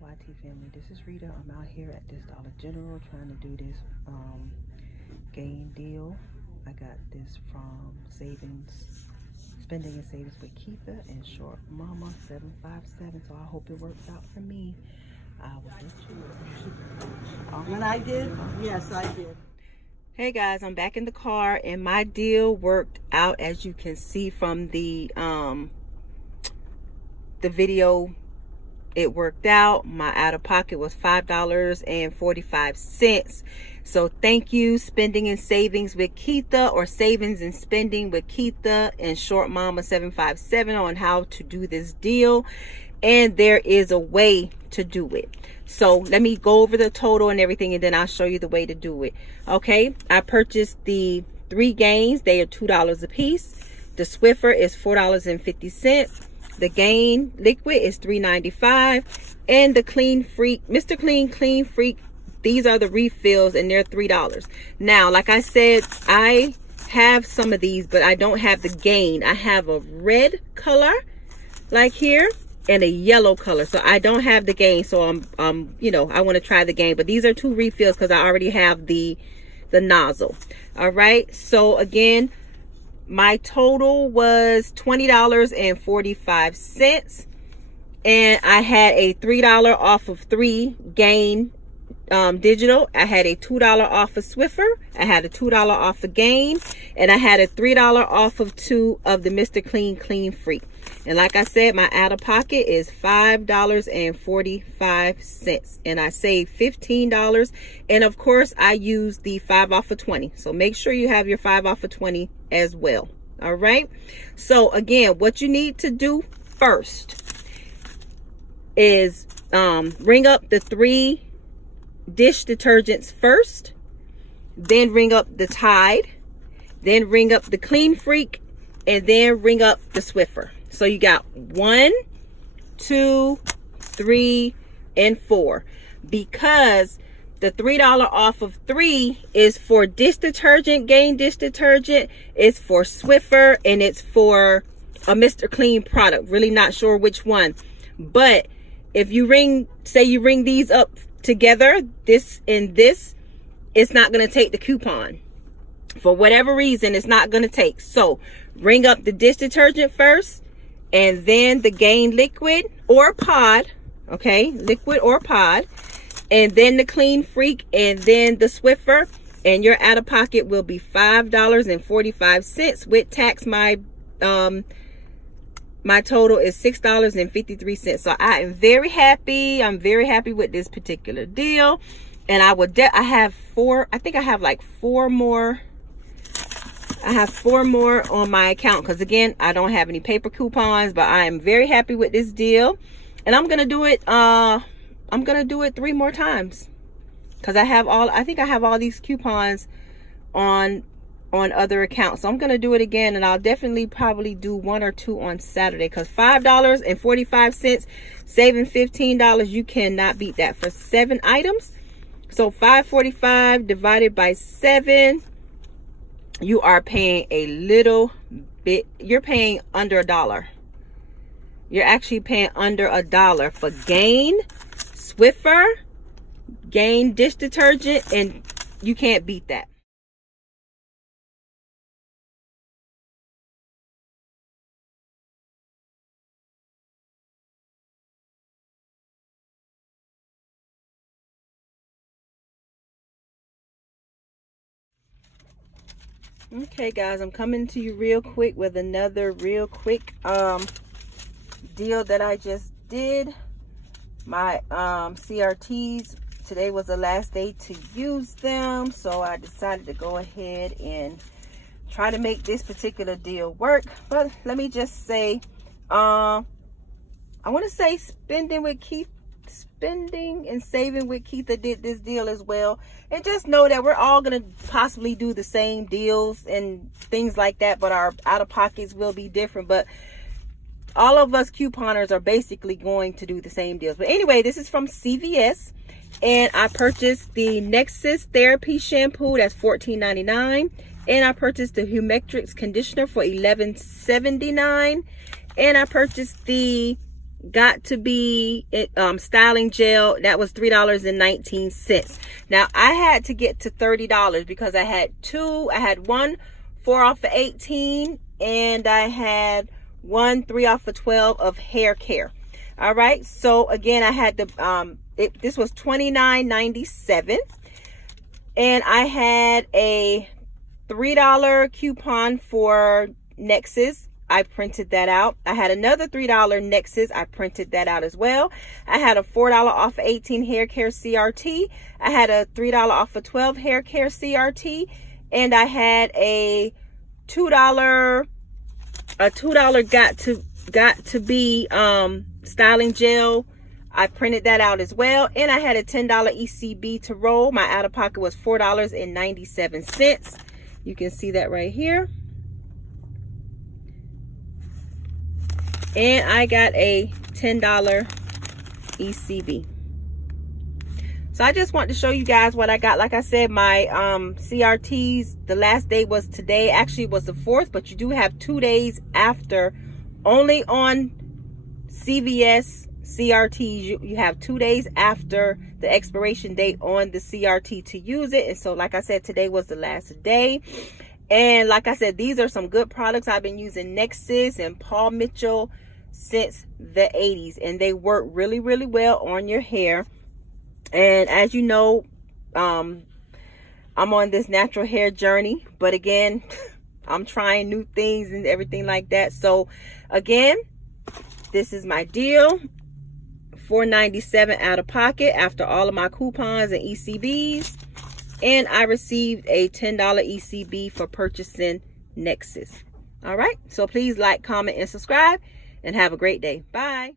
YT family, this is Rita. I'm out here at this Dollar General trying to do this gain deal. I got this from Spending and Savings with Keetha and Short Mama 757. So I hope it works out for me. I will let you. When I did, yes, I did. Hey guys, I'm back in the car and my deal worked out, as you can see from the video. It worked out. My out of pocket was $5.45. So thank you, Spending and Savings with Keetha, or Savings and Spending with Keetha and Short Mama 757, on how to do this deal. And there is a way to do it. So let me go over the total and everything, and then I'll show you the way to do it. Okay, I purchased the 3 gains. They are $2 a piece. The Swiffer is $4.50. The Gain liquid is $3.95, and the Clean Freak, Mr. Clean Freak, these are the refills, and they're $3. Now, like I said, I have some of these, but I don't have the Gain. I have a red color, like here, and a yellow color. So I don't have the Gain. So I'm you know, I want to try the Gain, but these are 2 refills because I already have the nozzle. All right. So again, my total was $20.45, and I had a $3 off of 3 Gain digital. I had a $2 off of Swiffer. I had a $2 off of Gain, and I had a $3 off of 2 of the Mr. Clean Freak. And like I said, my out of pocket is $5.45, and I saved $15. And of course, I used the 5 off of 20. So make sure you have your 5 off of 20 as well. All right. So again, what you need to do first is ring up the 3 dish detergents first, then ring up the Tide, then ring up the Clean Freak, and then ring up the Swiffer. So you got 1, 2, 3, and 4, because the $3 off of 3 is for dish detergent, Gain dish detergent, it's for Swiffer, and it's for a Mr. Clean product. Really not sure which one. But if you say you ring these up together, this and this, it's not going to take the coupon. For whatever reason, it's not going to take. So ring up the dish detergent first, and then the Gain liquid or pod. Okay, liquid or pod. And then the Clean Freak, and then the Swiffer, and your out of pocket will be $5.45 with tax. My total is $6.53. So I am very happy. I'm very happy with this particular deal. And I have 4. I think I have like 4 more. I have 4 more on my account, because again, I don't have any paper coupons, but I am very happy with this deal. And I'm gonna do it. I'm gonna do it 3 more times, because I think I have all these coupons on other accounts. So I'm gonna do it again, and I'll definitely probably do 1 or 2 on Saturday, because $5.45 saving $15, you cannot beat that for 7 items. So $5.45 divided by 7, you are paying a little bit. You're paying under $1. You're actually paying under $1 for Gain, Swiffer, Gain dish detergent, and you can't beat that. Okay guys, I'm coming to you real quick with another real quick deal that I just did. My CRTs, today was the last day to use them, so I decided to go ahead and try to make this particular deal work. But let me just say, I want to say Spending and Saving with Keetha did this deal as well. And just know that we're all going to possibly do the same deals and things like that, but our out of pockets will be different. But all of us couponers are basically going to do the same deals. But anyway, this is from CVS, and I purchased the Nexus Therapy shampoo. That's $14.99, and I purchased the Humectrix conditioner for $11.79, and I purchased the Got to Be styling gel, that was $3.19. Now I had to get to $30 because I had one 4 off of 18, and I had one 3 off of 12 of hair care. All right, so again, I had the this was $29.97, and I had a $3 coupon for Nexus. I printed that out. I had another $3 Nexus. I printed that out as well. I had a $4 off of 18 hair care CRT. I had a $3 off of 12 hair care CRT, and I had a $2 got to be styling gel. I printed that out as well, and I had a $10 ECB to roll. My out of pocket was $4.97. You can see that right here. And I got a $10 ECB. So I just want to show you guys what I got. Like I said, my CRTs, the last day was today. Actually, it was the 4th, but you do have 2 days after. Only on CVS CRTs, you have 2 days after the expiration date on the CRT to use it. And so, like I said, today was the last day. And like I said, these are some good products. I've been using Nexus and Paul Mitchell since the 80s, and they work really, really well on your hair. And as you know, I'm on this natural hair journey, but again, I'm trying new things and everything like that. So again, this is my deal. $4.97 out of pocket after all of my coupons and ECBs. And I received a $10 ECB for purchasing Nexus. All right. So please like, comment, and subscribe, and have a great day. Bye.